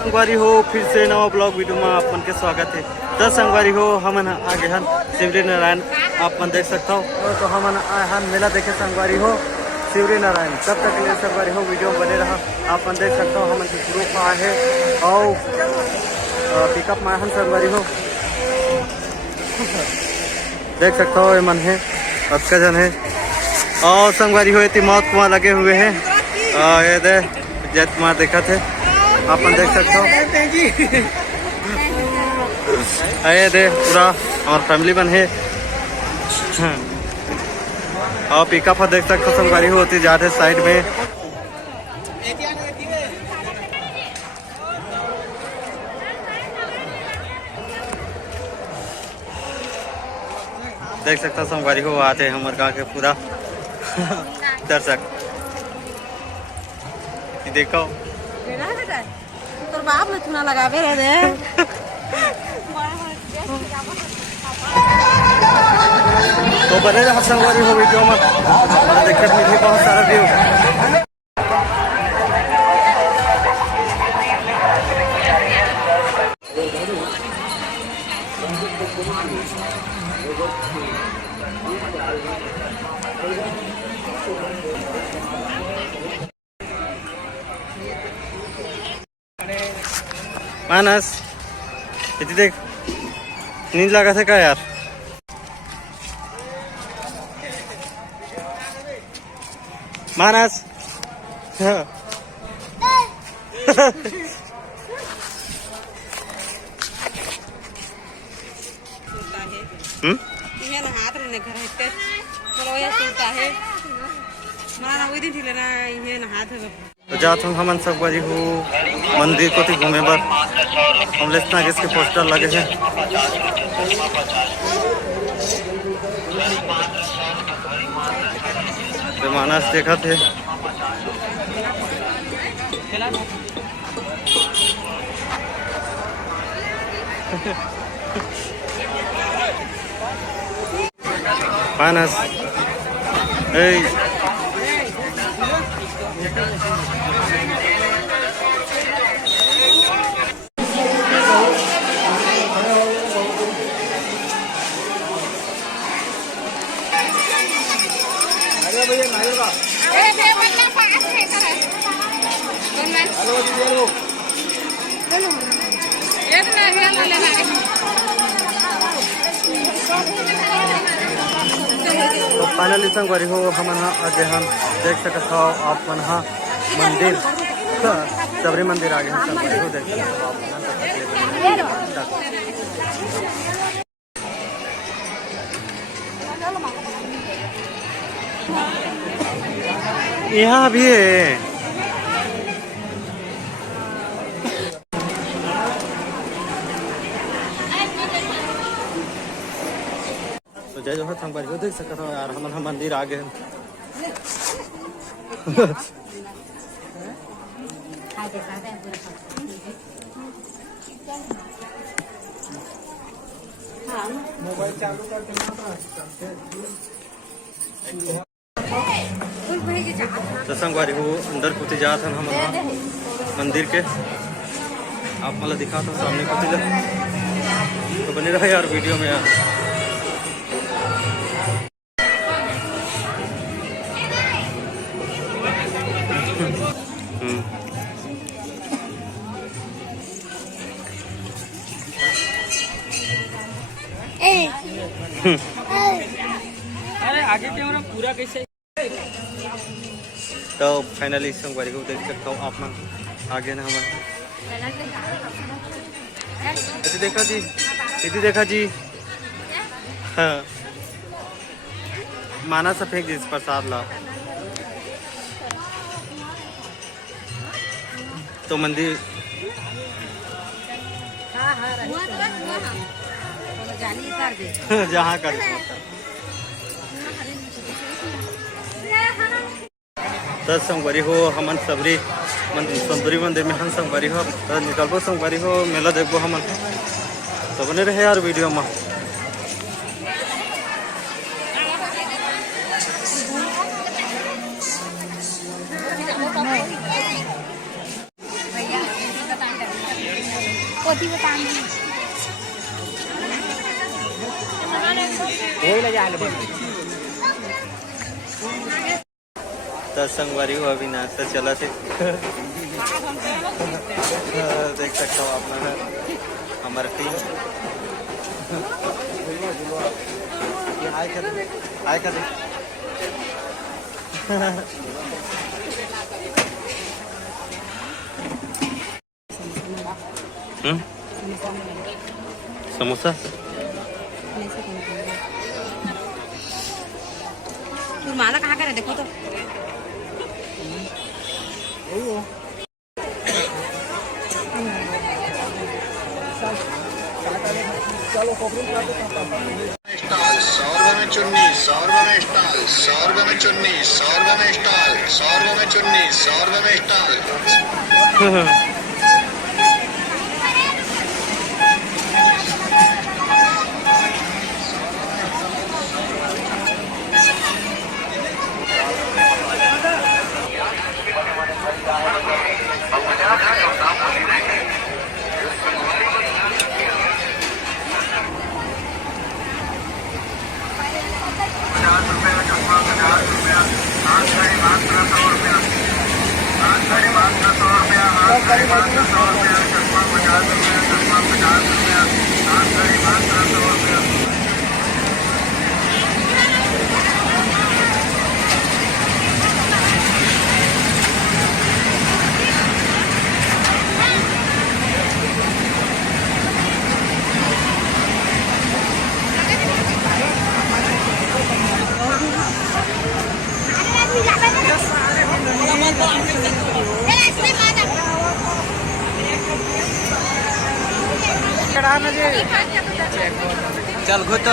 संगवारी हो फिर से नवा ब्लॉग वीडियो में आप मन के स्वागत है। दस संगवारी हो हमन आगे हन शिवरी नारायण आप मन देख सकता हो। तो हमन आए हन मेला देखे संगवारी हो शिवरी नारायण। तब तक के लिए संगवारी हो वीडियो बने रहा। आप मन देख सकता हो हमन के ग्रुप आए है और पिकअप में आए हन संगवारी हो देख सकता हो। ये मन है अच्छा जन है और संगवारी हो इतनी मौत कुआं लगे हुए हैं। ये दे जैत कुमार देखा थे आप देख सकते हो। ये दे पूरा हमारा फैमिली बन है और पिकअप देख सकते हो। संगवारी होती जाते साइड में देख सकते हो। संगवारी हो आते हैं हमारे गाँव के पूरा दर्शक देखो तोर बाप ने चुना लगावे रे दे तो बने रहा संगवारी हो वीडियो में देखने मिली बहुत सारा व्यू। मानस इतनी देख नींद लगा था क्या यार। मानस ये ना हाथ रे घर हेते चलो ये सुनता है माना ओई दिन थिले ना ये ना हाथ है। तो जात हूँ हमन सब बजी हूँ मंदिर को थी घूमे पर कमलेश नागेश के पोस्टर लगे हैं। तो मानस देखा थे मानस तो फाइनली संगवारी हो हमन आगे हम देख सकते हो आप मन मंदिर सबरी मंदिर आगे हम संगवारी हो देख यहाँ भी है। तो जय जोहर संगवारी हो देख सकते हो यार हम मंदिर आगे हैं। मोबाइल चालू करके तो संगवारी हो अंदर कुछ जात हम मंदिर के आप मतलब दिखा था सामने कुछ तो बने रहा यार वीडियो में यार। अरे आगे कैमरा पूरा कैसे। तो फाइनली संगवारी को देख सकता हूँ आप मन आगे ना हमारे इति देखा जी हाँ माना सा फेंक जिस प्रसाद ला तो मंदिर जहाँ कर दस संगवारी हो हमन सबरी सुंदरी मंदिर में हम संगवारी हो निकलबो संगवारी हो मेला देखबो हमन तो बने रहे यार वीडियो में। पोती बतानी तो संगवारी हो अभी नाश्ता चला थे देख सकते हो आप लोग हमारे टीम आए कर समोसा तू माला कहाँ का है देखो तो सौरभ चुन्नी सौरभ स्टाल सौरभ चुन्नी सौरभ स्टाल सौरभ चुन्नी सौरभ स्टाल चल घो तो